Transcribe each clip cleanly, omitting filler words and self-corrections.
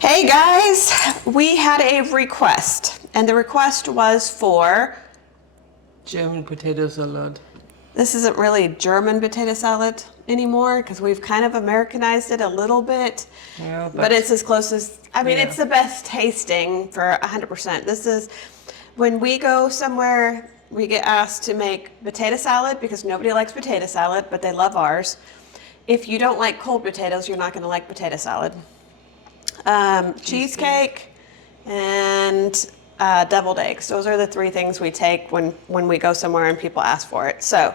Hey guys, we had a request, and the request was for... German potato salad. This isn't really German potato salad anymore because we've kind of Americanized it a little bit. Yeah, but it's as close as, I mean, yeah. it's the best tasting for 100%. This is, when we go somewhere, we get asked to make potato salad because nobody likes potato salad, but they love ours. If you don't like cold potatoes, you're not going to like potato salad. Cheesecake and deviled eggs. Those are the three things we take when we go somewhere and people ask for it. So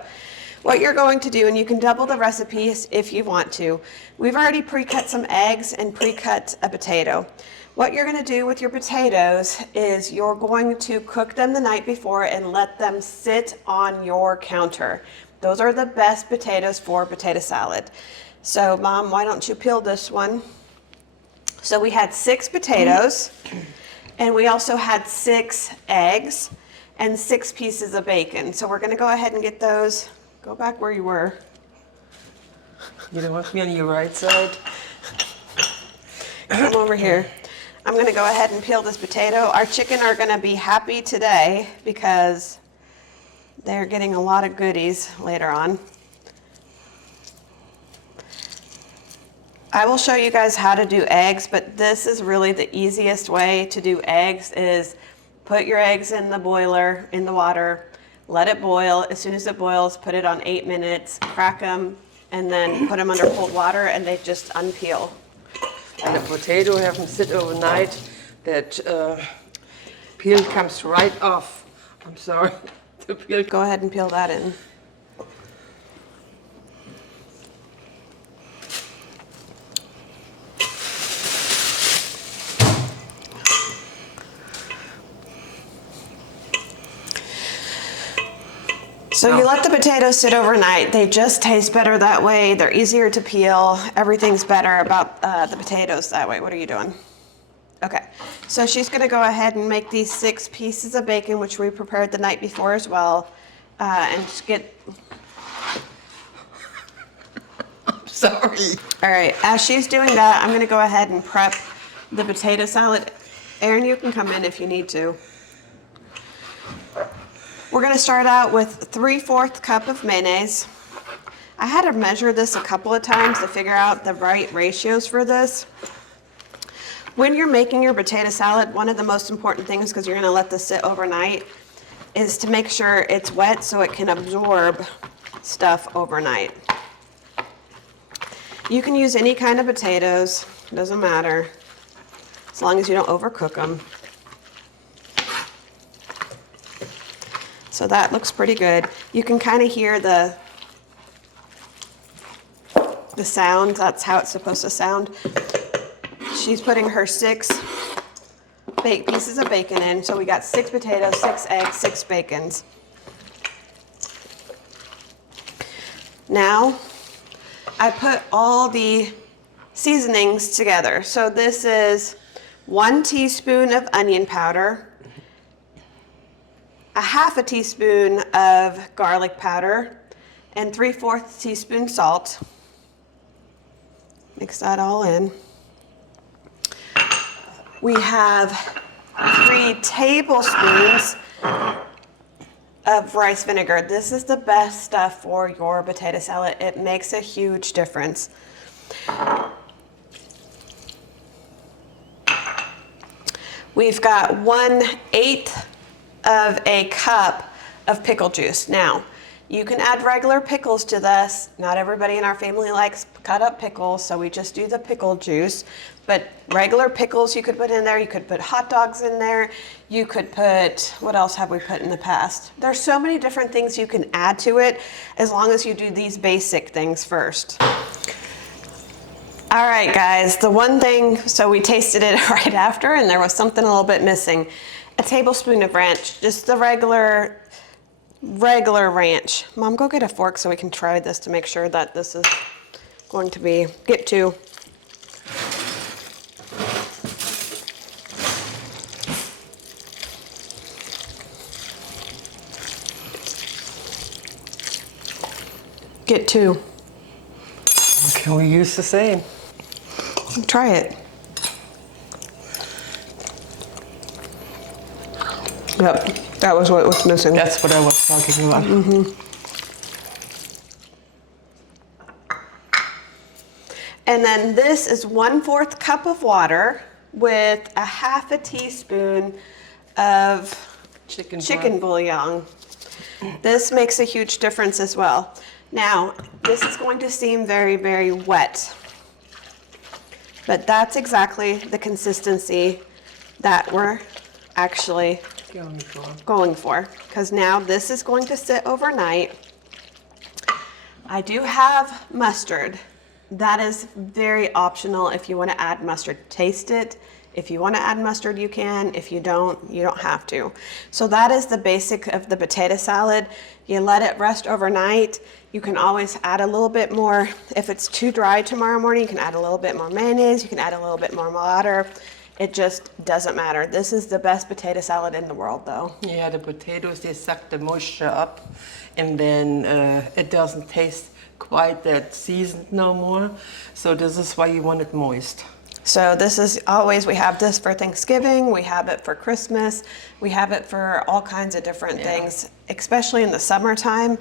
what you're going to do, and you can double the recipes if you want to. We've already pre-cut some eggs and pre-cut a potato. What you're going to do with your potatoes is you're going to cook them the night before and let them sit on your counter. Those are the best potatoes for potato salad. So Mom, why don't you peel this one? So we had 6 potatoes, and we also had 6 eggs and 6 pieces of bacon. So we're gonna go ahead and get those. Go back where you were. You don't want me on your right side? Come over here. I'm gonna go ahead and peel this potato. Our chicken are gonna be happy today because they're getting a lot of goodies later on. I will show you guys how to do eggs, but this is really the easiest way to do eggs is put your eggs in the boiler, in the water, let it boil. As soon as it boils, put it on 8 minutes, crack them, and then put them under cold water and they just unpeel. And the potato have to sit overnight. That peel comes right off. I'm sorry. The peel. Go ahead and peel that in. So you let the potatoes sit overnight. They just taste better that way. They're easier to peel. Everything's better about the potatoes that way. What are you doing? Okay, so she's gonna go ahead and make these 6 pieces of bacon, which we prepared the night before as well, and just get... I'm sorry. All right, as she's doing that, I'm gonna go ahead and prep the potato salad. Erin, you can come in if you need to. We're gonna start out with 3/4 cup of mayonnaise. I had to measure this a couple of times to figure out the right ratios for this. When you're making your potato salad, one of the most important things, because you're gonna let this sit overnight, is to make sure it's wet so it can absorb stuff overnight. You can use any kind of potatoes, doesn't matter, as long as you don't overcook them. So that looks pretty good. You can kind of hear the sound. That's how it's supposed to sound. She's putting her 6 pieces of bacon in. So we got 6 potatoes, 6 eggs, 6 bacons. Now, I put all the seasonings together. So this is 1 teaspoon of onion powder, a 1/2 teaspoon of garlic powder, and 3/4 teaspoon salt. Mix that all in. We have 3 tablespoons of rice vinegar. This is the best stuff for your potato salad. It makes a huge difference. We've got 1/8 of a cup of pickle juice. Now, you can add regular pickles to this. Not everybody in our family likes cut up pickles, so we just do the pickle juice. But regular pickles you could put in there. You could put hot dogs in there. You could put, what else have we put in the past? There's so many different things you can add to it as long as you do these basic things first. All right, guys, the one thing, so we tasted it right after and there was something a little bit missing. A tablespoon of ranch, just the regular ranch. Mom, go get a fork so we can try this to make sure that this is going to be, get 2. Get 2. Can we use the same? Try it. Yep, that was what was missing. That's what I was talking about. And then this is 1/4 cup of water with a 1/2 teaspoon of chicken bouillon. This makes a huge difference as well. Now, this is going to seem very, very wet, but that's exactly the consistency that we're actually going for. Because now this is going to sit overnight. I do have mustard. That is very optional if you want to add mustard. Taste it. If you want to add mustard, you can. If you don't have to. So that is the basic of the potato salad. You let it rest overnight. You can always add a little bit more. If it's too dry tomorrow morning, you can add a little bit more mayonnaise. You can add a little bit more water. It just doesn't matter. This is the best potato salad in the world, though. Yeah, the potatoes, they suck the moisture up, and then it doesn't taste quite that seasoned no more. So this is why you want it moist. So this is always, we have this for Thanksgiving, we have it for Christmas, we have it for all kinds of different things, especially in the summertime.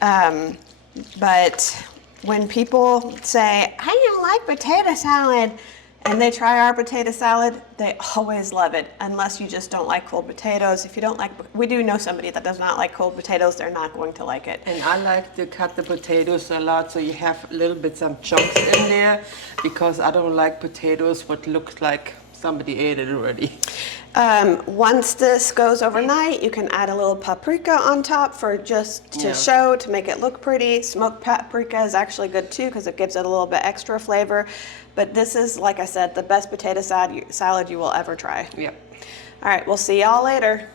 But when people say, I don't like potato salad, and they try our potato salad, they always love it, unless you just don't like cold potatoes. If you don't like, we do know somebody that does not like cold potatoes, they're not going to like it. And I like to cut the potatoes a lot, so you have a little bit some chunks in there, because I don't like potatoes what looks like somebody ate it already. Once this goes overnight, you can add a little paprika on top for just to show, to make it look pretty. Smoked paprika is actually good too because it gives it a little bit extra flavor. But this is, like I said, the best potato salad you will ever try. Yep. All right, we'll see y'all later.